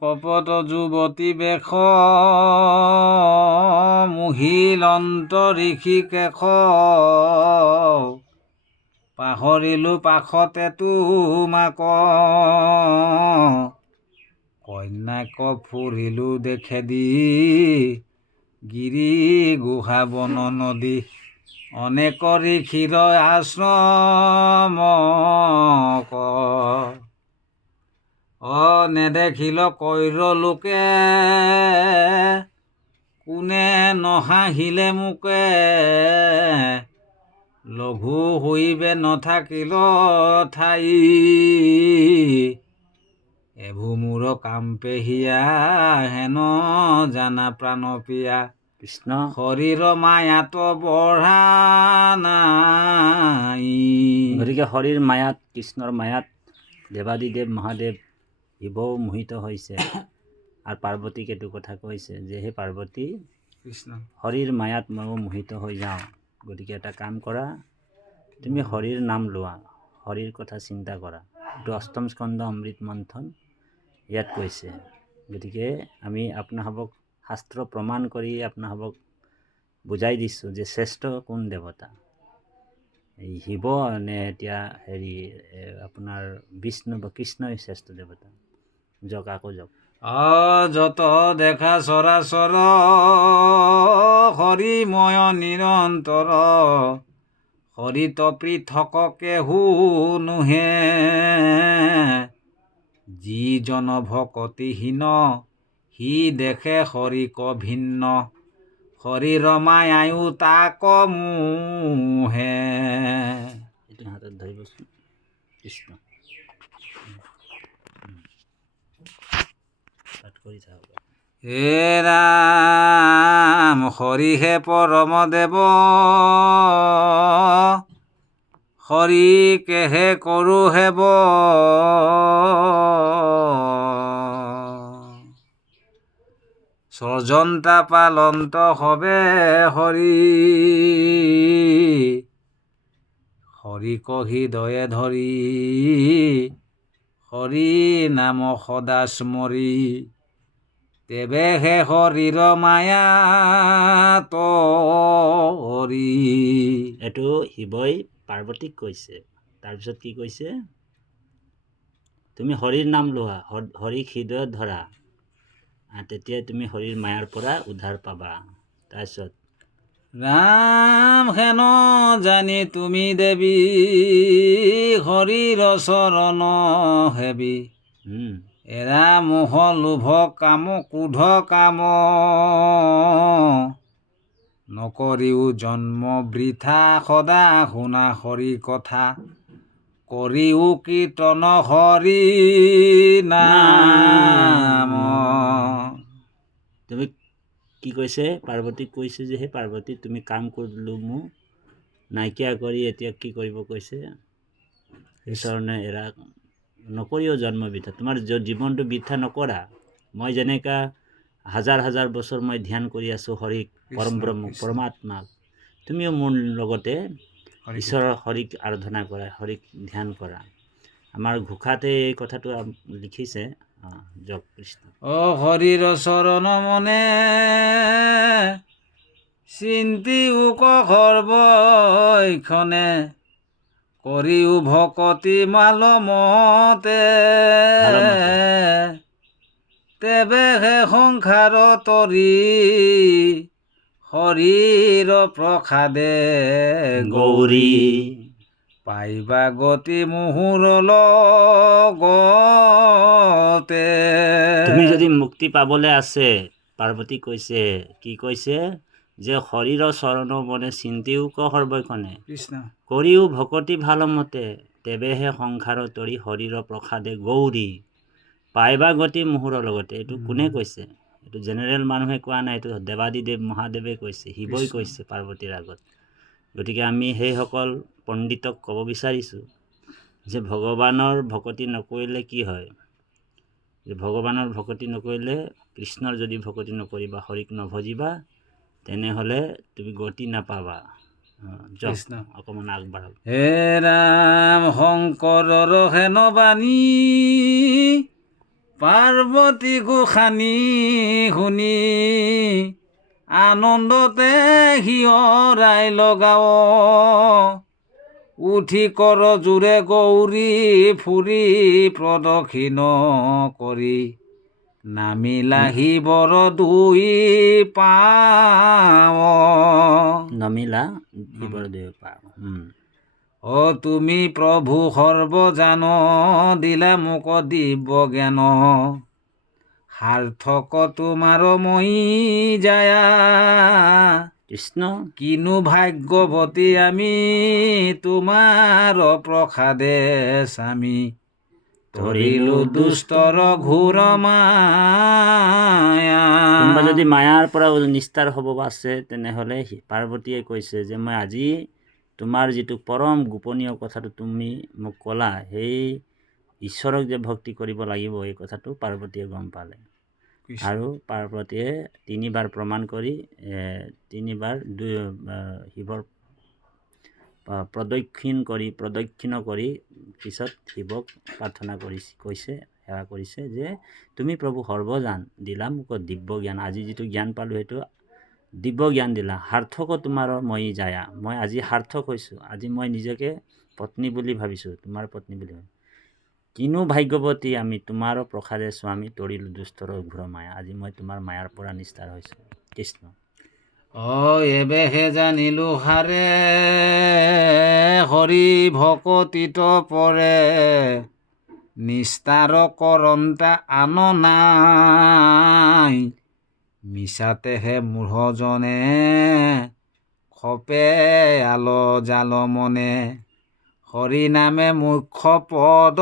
কপট যুৱতী বেশ মুহিল অন্তৰীষি কেশ পাহৰিলো পাশতে তোমাক কন্যাক ফুৰিলো দেখেদি গিৰি গুহা বন নদী অনেক ঋষিৰ আশ্ৰম নেদেখিল কৈৰ লোকে কোনে নহাঁহিলে মোকে লঘু হৈবে নথাকিল ঠাই এভু মোৰ কাম্পে হিয়া হেন জানা প্ৰাণ পিয়া কৃষ্ণ শৰীৰ মায়াত বঢ়া নাই। গতিকে হৰিৰ মায়াত কৃষ্ণৰ মায়াত দেৱাদিদেৱ মহাদেৱ শিৱও মোহিত হৈছে আৰু পাৰ্বতীক এইটো কথা কৈছে যে হে পাৰ্বতী কৃষ্ণ হৰিৰ মায়াত ময়ো মোহিত হৈ যাওঁ, গতিকে এটা কাম কৰা, তুমি হৰিৰ নাম লোৱা, হৰিৰ কথা চিন্তা কৰা। এইটো অষ্টম স্কন্ধ অমৃত মন্থন ইয়াত কৈছে। গতিকে আমি আপোনাসৱক শাস্ত্ৰ প্ৰমাণ কৰি আপোনাসৱক বুজাই দিছোঁ যে শ্ৰেষ্ঠ কোন দেৱতা, এই শিৱ নে এতিয়া হেৰি আপোনাৰ বিষ্ণু বা কৃষ্ণই শ্ৰেষ্ঠ দেৱতা। যাওক আকৌ যাওক। যত দেখা চৰাচৰ হৰিময় নিৰন্তৰ হৰিত পৃথক কেহু নোহে যিজন ভকতিহীন সি দেখে হৰিক ভিন্ন হৰিৰ মায়ায়ো তাক মোহে। এইটো হাতত ধৰিবচোন। কৃষ্ণ হে ৰাম হৰিহে পৰম দেৱ হৰিকেহে কৰো হেব স্বজন্তা পালন্ত হবে হৰি হৰিক হৃদয়ে ধৰি হৰি নাম সদা স্মৰি তেবেহে হৰিৰ মায়া তৰি। এইটো শিৱই পাৰ্বতীক কৈছে। তাৰপিছত কি কৈছে? তুমি হৰিৰ নাম লোৱা, হৰিক হৃদয়ত ধৰা, তেতিয়াই তুমি হৰিৰ মায়াৰ পৰা উদ্ধাৰ পাবা। তাৰপিছত ৰাম হেন জানি তুমি দেৱী হৰিৰ চৰণ হেবি এৰা মোহ লোভ কাম ক্ৰোধ কাম নকৰিও জন্ম বৃথা সদা শুনা হৰি কথা কৰিও কীৰ্তন হৰি নাম। তুমি কি কৈছে? পাৰ্বতীক কৈছে যে হে পাৰ্বতী তুমি কাম কৰিলো মোক নাইকিয়া কৰি এতিয়া কি কৰিব কৈছে? ঈশ্বৰণে এৰা নকৰিও জন্ম বৃথা, তোমাৰ জীৱনটো বৃথা নকৰা। মই যেনেকা হাজাৰ হাজাৰ বছৰ মই ধ্যান কৰি আছোঁ হৰিক পৰম ব্ৰহ্ম পৰমাত্মাক, তুমিও মোৰ লগতে ঈশ্বৰৰ হৰিক আৰাধনা কৰা, হৰিক ধ্যান কৰা। আমাৰ ঘোষাতে এই কথাটো লিখিছে। জপ কৃষ্ণ। হৰিৰ চৰণ মনে চিন্তিও সৰ্বক্ষণে কৰিও ভকতি মালমতে তেবেহে সংসাৰ তৰি হৰিৰ প্ৰসাদে গৌৰী পাইবা গতি মুহুৰ লগতে। তুমি যদি মুক্তি পাবলৈ আছে, পাৰ্বতী কৈছে কি কৈছে যে হৰিৰ চৰণ মনে চিন্তিও সৰ্বক্ষণে কৃষ্ণ কৰিও ভকতি ভালমতে তেবেহে সংসাৰ তৰি হৰিৰ প্ৰসাদে গৌৰী পাইবা গতি মুহুৰৰ লগতে। এইটো কোনে কৈছে? এইটো জেনেৰেল মানুহে কোৱা নাই, এইটো দেৱাদিদেৱ মহাদেৱে কৈছে, শিৱই কৈছে পাৰ্বতীৰ আগত। গতিকে আমি সেইসকল পণ্ডিতক ক'ব বিচাৰিছোঁ যে ভগৱানৰ ভকতি নকৰিলে কি হয়? যে ভগৱানৰ ভকতি নকৰিলে, কৃষ্ণৰ যদি ভকতি নকৰিবা, হৰিক নভজিবা, তেনেহ'লে তুমি গতি নাপাবা। অকণমান আগবাঢ়ক। হে ৰাম শংকৰৰ হেন বাণী পাৰ্বতী গোসানী শুনি আনন্দতে হিয়ৰাই লগাও উঠি কৰ জোৰে গৌৰী ফুৰি প্ৰদক্ষিণ কৰি নামিলাহি বৰ দুই পাওঁ নমিলা দিবৰ দুই পাওঁ অ তুমি প্ৰভু সৰ্বজান দিলা মোক দিব্য জ্ঞান সাৰ্থক তোমাৰ মই যায়া কৃষ্ণ কিনো ভাগ্যৱতী আমি তোমাৰ প্ৰসাদে স্বামী ধৰিলো দুষ্টৰ ঘোৰ মায়া কোনোবা যদি মায়াৰ পৰা নিস্তাৰ হ'ব আছে তেনেহ'লে পাৰ্বতীয়ে কৈছে যে মই আজি তোমাৰ যিটো পৰম গোপনীয় কথাটো তুমি মোক ক'লা সেই ঈশ্বৰক যে ভক্তি কৰিব লাগিব এই কথাটো পাৰ্বতীয়ে গম পালে আৰু পাৰ্বতীয়ে তিনিবাৰ প্ৰমাণ কৰি তিনিবাৰ শিৱৰ প্ৰদক্ষিণ কৰি পিছত শিৱক প্ৰাৰ্থনা কৈছে সেৱা কৰিছে যে তুমি প্ৰভু সৰ্বজান দিলা মোক দিব্য জ্ঞান আজি যিটো জ্ঞান পালোঁ সেইটো দিব্য জ্ঞান দিলা সাৰ্থক তোমাৰ মই যায়া মই আজি সাৰ্থক হৈছোঁ আজি মই নিজকে পত্নী বুলি ভাবিছোঁ তোমাৰ পত্নী বুলি ভাবিছোঁ কিনো ভাগ্যৱতী আমি তোমাৰ প্ৰসাদে স্বামী তৰিলো দুষ্টৰ ঘোৰ মায়া আজি মই তোমাৰ মায়াৰ পৰা নিস্তাৰ হৈছোঁ কৃষ্ণ এবেহে জানিলো হাৰে হৰি ভকতিত পৰে নিস্তাৰ কৰন্তা আন নাই মিছাতেহে মূঢ়জনে খপে আল জাল মনে হৰি নামে মুখ্য পদ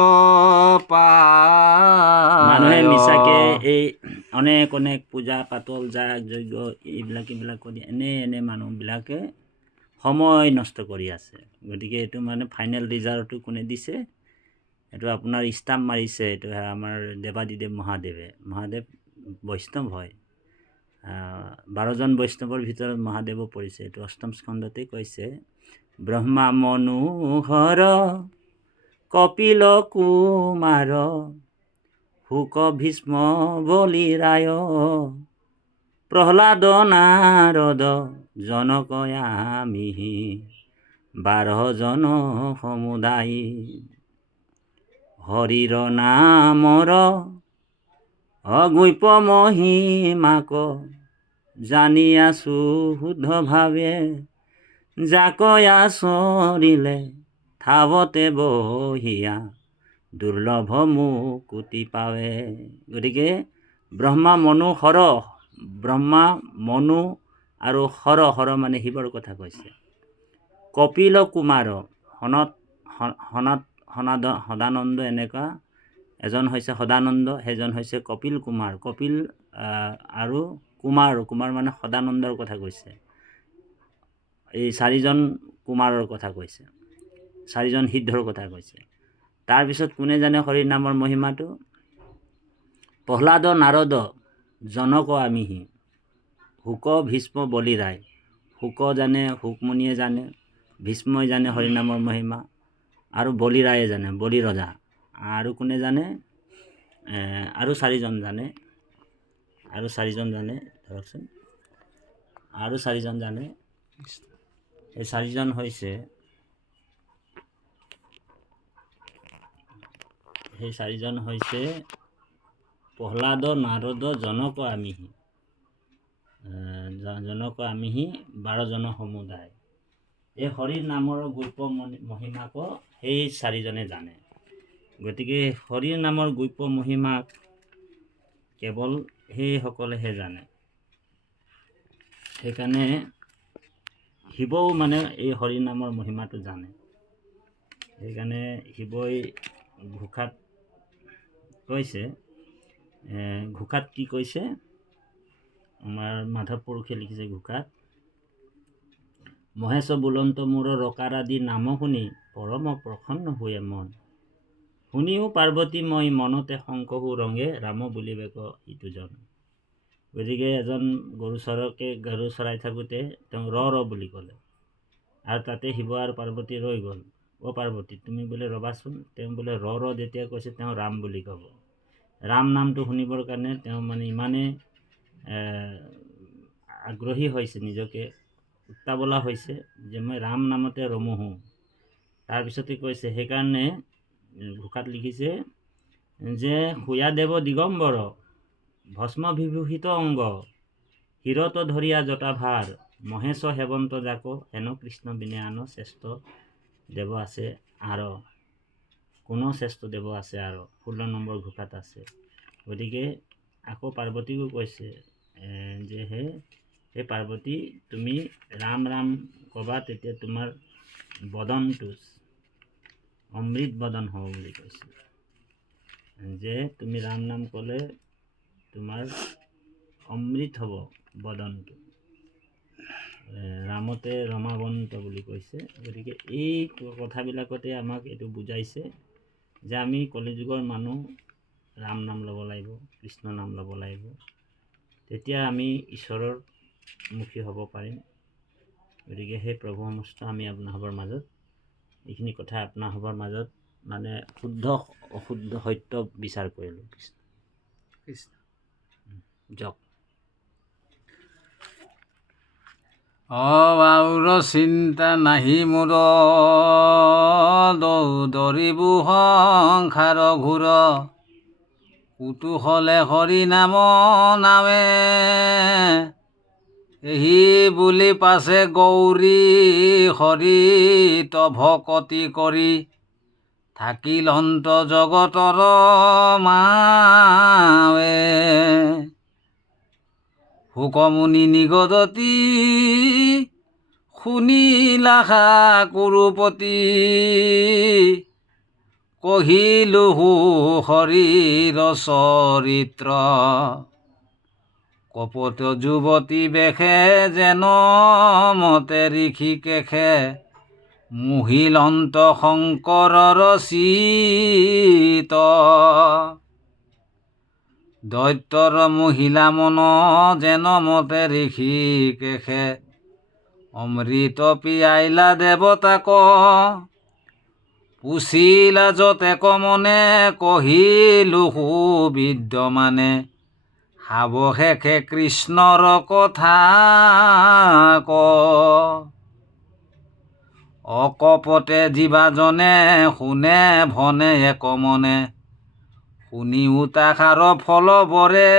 মানুহে পায় মিছাকে এই অনেক পূজা পাতল যাগ যজ্ঞ এইবিলাক কৰি এনে মানুহবিলাকে সময় নষ্ট কৰি আছে গতিকে এইটো মানে ফাইনেল ৰিজাল্টটো কোনে দিছে এইটো আপোনাৰ ষ্টাম্প মাৰিছে এইটো আমাৰ দেৱাদিদেৱ মহাদেৱ বৈষ্ণৱ হয় 12জন বৈষ্ণৱৰ ভিতৰত মহাদেৱো পৰিছে এইটো অষ্টম স্কন্ধতে কৈছে ব্ৰহ্মা মনোহৰ কপিল কুমাৰ শুক ভীষ্ম বলিৰায় প্ৰহ্লাদ নাৰদ জনক আমি 12জন সমুদায় হৰিৰ নামৰ অগুপ্য মহিমাক জানি আছো শুদ্ধভাৱে জাকয়া চৰিলে থাৱতে বহিয়া দুৰ্লভ মুকুতি পাৱে গতিকে ব্ৰহ্মা মনু আৰু হৰ মানে শিৱৰ কথা কৈছে কপিল কুমাৰ সদানন্দ এনেকুৱা এজন হৈছে সদানন্দ সেইজন হৈছে কপিল কুমাৰ কপিল আৰু কুমাৰ মানে সদানন্দৰ কথা কৈছে এই 4জন কুমাৰৰ কথা কৈছে 4জন সিদ্ধৰ কথা কৈছে তাৰপিছত কোনে জানে হৰিৰ নামৰ মহিমাটো প্ৰহ্লাদ নাৰদ জনক আমিহি শুক ভীষ্ম বলিৰায় শুক জানে শুকমুনিয়ে জানে ভীষ্মই জানে হৰি নামৰ মহিমা আৰু বলিৰায়ে জানে বলি ৰজা আৰু কোনে জানে আৰু 4জন জানে ধৰকচোন আৰু 4জন জানে এই 4জন হৈছে প্ৰহ্লাদ নাৰদ জনক আমিহি 12জন সমুদায় এই হৰিৰ নামৰ গুপ্ত মহিমাক সেই 4জনে জানে গতিকে হৰিৰ নামৰ গুপ্ত মহিমাক কেৱল সেইসকলেহে জানে সেইকাৰণে শিৱও মানে এই হৰি নামৰ মহিমাটো জানে সেইকাৰণে শিৱই ঘোষাত কৈছে ঘোষাত কি কৈছে আমাৰ মাধৱ পুৰুষে লিখিছে ঘোষাত মহেশ বুলন্ত মূৰ ৰকাৰ আদি নাম শুনি পৰম প্ৰসন্ন हुए মন শুনিও পাৰ্বতী মই মনতে শংকহু ৰঙে ৰাম বুলিবেক ইটোজন গতিকে এজন গৰু চৰাই থাকোঁতে তেওঁ ৰ বুলি ক'লে আৰু তাতে শিৱ আৰু পাৰ্বতী ৰৈ গ'ল অ পাৰ্বতী তুমি বোলে ৰ'বাচোন। তেওঁ বোলে ৰ যেতিয়া কৈছে তেওঁ ৰাম বুলি ক'ব। ৰাম নামটো শুনিবৰ কাৰণে তেওঁ মানে ইমানেই আগ্ৰহী হৈছে, নিজকে উত্তাৱলা হৈছে যে মই ৰাম নামতে ৰমোহোঁ। তাৰপিছতে কৈছে, সেইকাৰণে ঘোষাত লিখিছে যে সুয়াদেৱ দিগম্বৰ ভস্ম বিভূষিত অংগ হিৰত ধৰিয়া জটাভাৰ মহেশ হেমন্ত জাক হেন কৃষ্ণ বিনে আন শ্ৰেষ্ঠ দেৱ আছে আৰু কোনো শ্ৰেষ্ঠ দেৱ আছে আৰু 16 নম্বৰ ঘোষাত আছে। গতিকে আকৌ পাৰ্বতীকো কৈছে যে হে পাৰ্বতী তুমি ৰাম ৰাম ক'বা, তেতিয়া তোমাৰ বদনটো অমৃত বদন হ'ব বুলি কৈছে। যে তুমি ৰাম নাম ক'লে তোমাৰ অমৃত হ'ব বদনটো, ৰামতে ৰমাবন্ত বুলি কৈছে। গতিকে এই কথাবিলাকতে আমাক এইটো বুজাইছে যে আমি কলিযুগৰ মানুহ ৰাম নাম ল'ব লাগিব, কৃষ্ণ নাম ল'ব লাগিব, তেতিয়া আমি ঈশ্বৰৰ মুখী হ'ব পাৰিম। গতিকে সেই প্ৰভু সমস্ত আমি আপোনাসৱৰ মাজত এইখিনি কথা আপোনাসৱৰ মাজত মানে শুদ্ধ অশুদ্ধ সত্য বিচাৰ কৰিলোঁ। কৃষ্ণ জক অবাউৰ চিন্তা নাহি মোৰ দৌদৰিবু সংসাৰ ঘূৰ কুতুহলে হৰি নাম নামে এহি বুলি পাছে গৌৰী হৰি ভকতি কৰি থাকিল অন্ত জগতৰ মাৱে হুকমুনি নিগদতি শুনিলাখা কুৰুপতি কহিলোহু হৰিৰ চৰিত্ৰ কপট যুৱতী বেশে যেন মতে ঋষিকেশে মুহিলন্ত শংকৰৰ চিত দৈত্যৰ মহিলা মন যেন মতে ঋষিকেশে অমৃত পিয়াইলা দেৱতাক পুছিলা যতে কমনে কহিলোহু বিদ্যমানে সাৱশেষে কৃষ্ণৰ কথা অকপতে জীৱাজনে শুনে ভনে একমনে শুনি উতাসাৰ ফল বৰে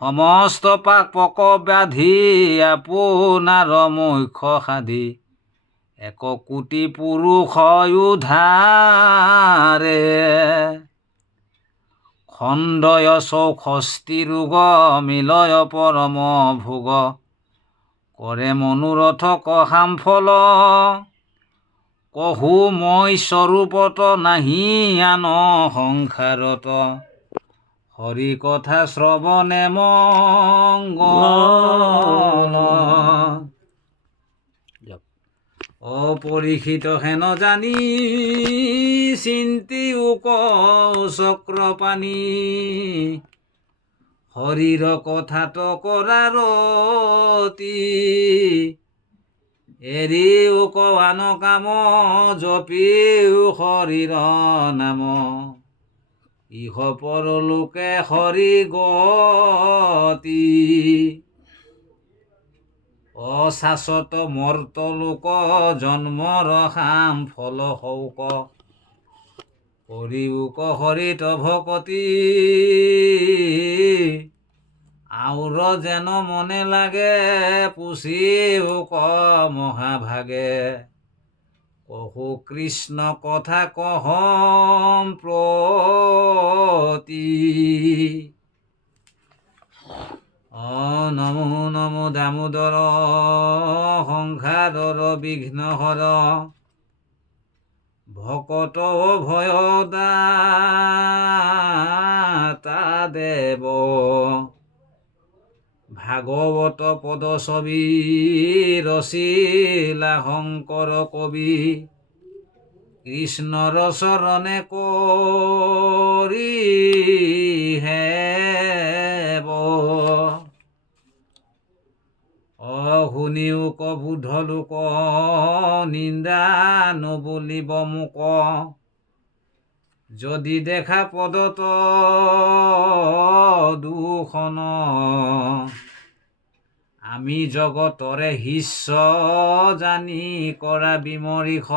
সমস্ত পাক পক ব্যাধি আপোনাৰ মুখ্য সাধি এক কোটি পুৰুষ উধাৰে খণ্ডয় চৌষষ্ঠি ৰোগ মিলয় পৰম ভোগ কৰে মনোৰথ কহাম ফল কহু মই স্বৰূপত নাহি আন সংসাৰত হৰি কথা শ্ৰৱণে মংগল অপৰিচিত হেন জানি চিন্তি উক চক্ৰপাণী হৰিৰ কথাত কৰাৰতি এৰিও কৱান কাম জপিও হৰিৰ নাম ইহ পৰলোকে হৰি গতি অশাশ্বত মৰ্তলোক জন্মৰ হাম ফল হৌক কৰিউক হৰিত ভকতি আউৰ যেন মনে লাগে পুছিউক মহাভাগে কহু কৃষ্ণ কথা কহম প্ৰতি নমো নমো দামোদৰ সংসাৰৰ বিঘ্নহৰ ভকত ভয়দাতা দেৱ ভাগৱত পদছবি ৰচিলা শংকৰ কবি কৃষ্ণৰ চৰণে কৰি হেব শুনিও কবুধ লোক নিন্দা নবলিব মোক যদি দেখা পদত দূষণ আমি জগতৰে শিষ্য জানি কৰা বিমৰিষ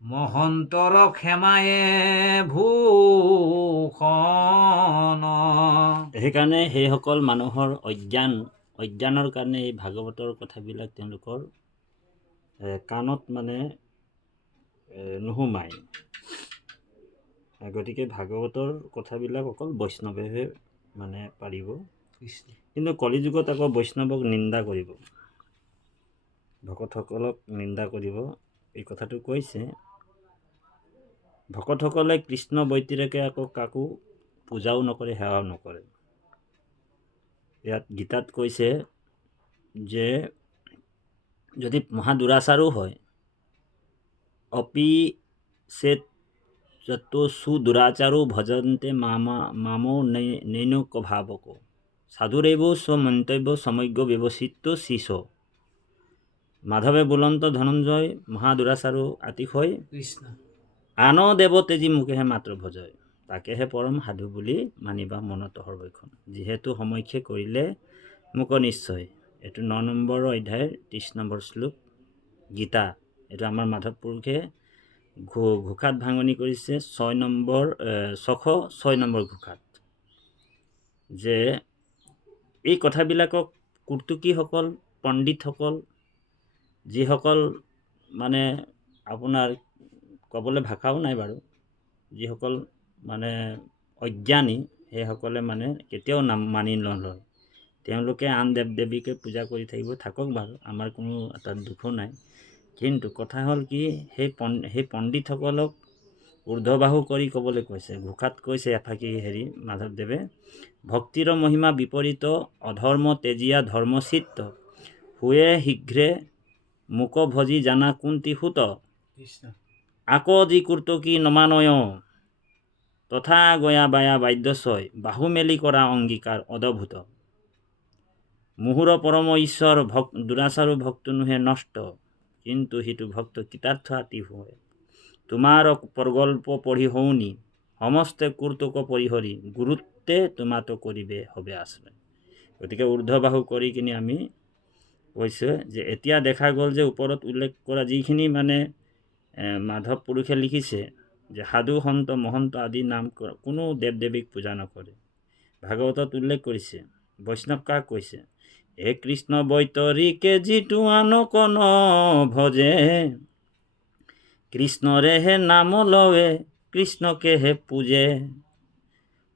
মহন্তৰ ক্ষমায়ে ভূষণ। সেইকাৰণে সেইসকল মানুহৰ অজ্ঞানৰ কাৰণে এই ভাগৱতৰ কথাবিলাক তেওঁলোকৰ কাণত মানে নুসুমায়। গতিকে ভাগৱতৰ কথাবিলাক অকল বৈষ্ণৱেহে মানে পাৰিব, কিন্তু কলিযুগত আকৌ বৈষ্ণৱক নিন্দা কৰিব, ভকতসকলক নিন্দা কৰিব। এই কথাটো কৈছে ভকতসকলে কৃষ্ণ ব্যতিৰেকে আকৌ কাকো পূজাও নকৰে, সেৱাও নকৰে। ইয়াত গীতাত কৈছে যে যদি মহা দুৰাচাৰো হয়, অপি চেত সুদুৰাচাৰো ভজন্তে মামো নৈনক ভাৱক সাধুৰেব স্বমন্তব্য সমজ্ঞ ব্যৱচিত শিষ। মাধৱে বুলন্ত ধনঞ্জয় মহাদুৰাচাৰো আতিশয় কৃষ্ণ আন দেৱ তেজী মুখেহে মাত্ৰ ভজয় তাকেহে পৰম সাধু বুলি মানিবা মনত সৰ্বক্ষণ। যিহেতু সমক্ষে কৰিলে মোক নিশ্চয়। এইটো 9 নম্বৰ অধ্যায়ৰ 30 নম্বৰ শ্লোক গীতা। এইটো আমাৰ মাধৱ পুৰুষে ঘোষাত ভাঙনি কৰিছে 6 নম্বৰ ঘোষাত, যে এই কথাবিলাকক কুৰ্তুকীসকল পণ্ডিতসকল যিসকল মানে আপোনাৰ ক'বলৈ ভাষাও নাই বাৰু, যিসকল মানে অজ্ঞানী সেইসকলে মানে কেতিয়াও মানি নলয়। তেওঁলোকে আন দেৱ দেৱীকে পূজা কৰি থাকক বাৰু, আমাৰ কোনো এটা দুখো নাই। কিন্তু কথা হ'ল কি, সেই পণ্ডিতসকলক ঊৰ্ধবাহু কৰি ক'বলৈ কৈছে। ঘোষাত কৈছে এফাকি মাধৱদেৱে, ভক্তিৰ মহিমা বিপৰীত অধৰ্ম তেজীয়া ধৰ্মচিত্ত হুয়ে শীঘ্ৰে মুক ভজি জানা কুন্তি সুত আকৌ যি কুৰ্তকী নমানয় তথা গয়া বায়া বাদ্যছয় বাহু মেলি কৰা অংগীকাৰ অদভূত মুহুৰ পৰম ঈশ্বৰ দুৰাচাৰো ভক্ত নুহে নষ্ট কিন্তু সিটো ভক্ত কৃতাৰ্থ আতি হয় তোমাৰ প্ৰগল্প পঢ়ি হৌনি সমস্তে কুৰ্তক পৰিহৰি গুৰুত্বে তোমাতো কৰিবে হবে আশ্ৰয়। গতিকে ঊৰ্ধবাহু কৰি কিনি আমি কৈছে যে এতিয়া দেখা গ'ল যে ওপৰত উল্লেখ কৰা যিখিনি মানে মাধৱ পুৰুষে লিখিছে যে সাধু সন্ত মহন্ত আদি নাম কোনো দেৱ দেৱীক পূজা নকৰে। ভাগৱতত উল্লেখ কৰিছে, বৈষ্ণৱ কাক কৈছে, হে কৃষ্ণ বৈতৰিকে যিটো আনক ন ভজে কৃষ্ণৰেহে নাম লৱে কৃষ্ণকেহে পূজে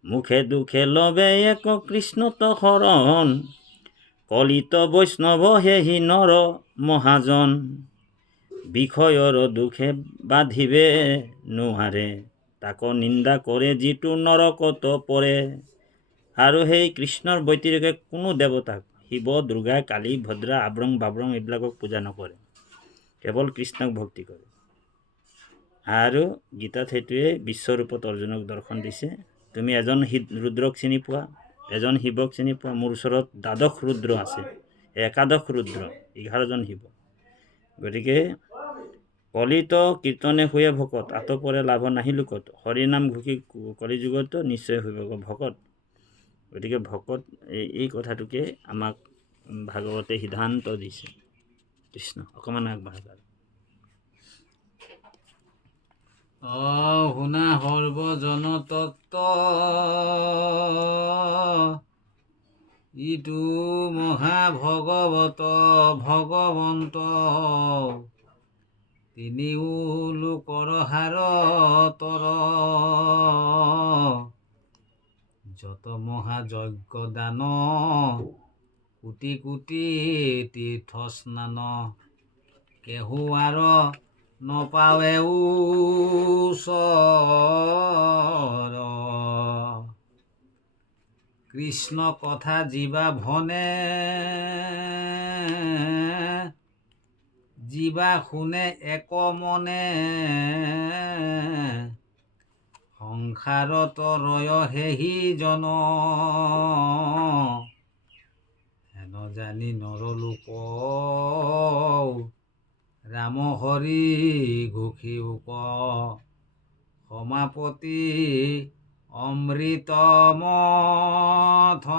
মুখে দুখে লবে এক কৃষ্ণত শৰণ কলিত বৈষ্ণৱ হেহি নৰ মহাজন বিষয়ৰ দুখে বাধিবে নোৱাৰে তাক নিন্দা কৰে যিটো নৰকত পৰে। আৰু সেই কৃষ্ণৰ ব্যতিৰেকে কোনো দেৱতাক শিৱ দুৰ্গা কালী ভদ্ৰা আব্ৰং বাব্ৰং এইবিলাকক পূজা নকৰে, কেৱল কৃষ্ণক ভক্তি কৰে। আৰু গীতাত সেইটোৱে বিশ্বৰূপত অৰ্জুনক দৰ্শন দিছে। তুমি এজন ৰুদ্ৰক চিনি পোৱা, এজন শিৱক চিনি পোৱা, মোৰ ওচৰত দ্বাদশ ৰুদ্ৰ আছে, একাদশ ৰুদ্ৰ 11জন শিৱ। গতিকে কলিত কীৰ্তনে শুয়ে ভকত আতপৰে লাভ নাহি লোকত হৰিনাম ঘোষি কলিযুগত নিশ্চয় হৈ ভকত। গতিকে ভকত এই কথাটোকে আমাক ভাগৱতে সিদ্ধান্ত দিছে। কৃষ্ণ অকণমান আগবাঢ়া। শুনা সৰ্বজন তত্ত্ব ইটো মহাভগৱত ভগৱন্ত তিনিও লোকৰ হাৰ তৰ যত মহাযজ্ঞ দান কোটি কোটি তীৰ্থ স্নান কেহু আৰ নপাৱে ওচৰ কৃষ্ণ কথা জীৱা ভনে জীৱা শুনে এক মনে সংসাৰত ৰয় হেহি জন হেন নজানি নৰলোক ৰাম হৰি ঘোষিওক সমাপতি অমৃত মথন